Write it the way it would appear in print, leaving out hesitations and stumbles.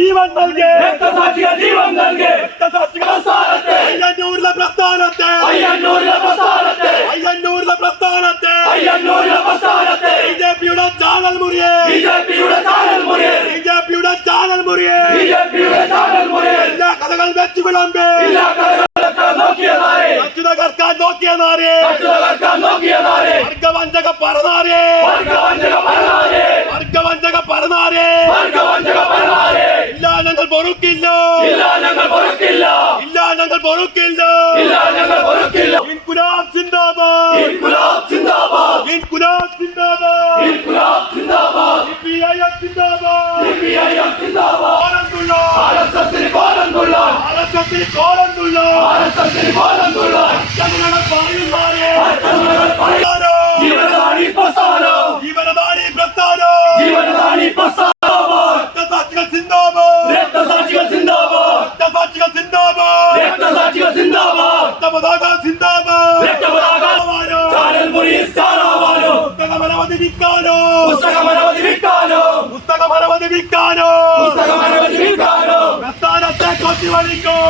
ജീവൻ നൽകി ജീവൻ നൽകി പ്രസ്ഥാനത്തെ ബിജെപിയുടെ ചാനൽ മുറിയെ എല്ലാ കഥകൾ വെച്ച് വിളമ്പേ തകർക്കാൻ നോക്കിയ നാരേ വർഗവഞ്ചക പറനാരേ ഇല്ല ഞങ്ങൾ പൊറുക്കില്ല ഇൻകുലാബ് സിന്ദാബാദ് ഇൻകുലാബ് സിന്ദാബാദ് സിപിഐഎം സിന്ദാബാദ് ആർഎസ്എസിന് കോലന്തുള്ള ജീവനദാനി പ്രസ്ഥാനം രക്തസാക്ഷികൾ സിന്ദാബാദ് ചാനൽ മുറിയിൽ സ്ഥാനാവാനോ പുസ്തകമനവധി വിൽക്കാനോ പ്രസ്ഥാനത്തെ കൊത്തിവലിക്കോ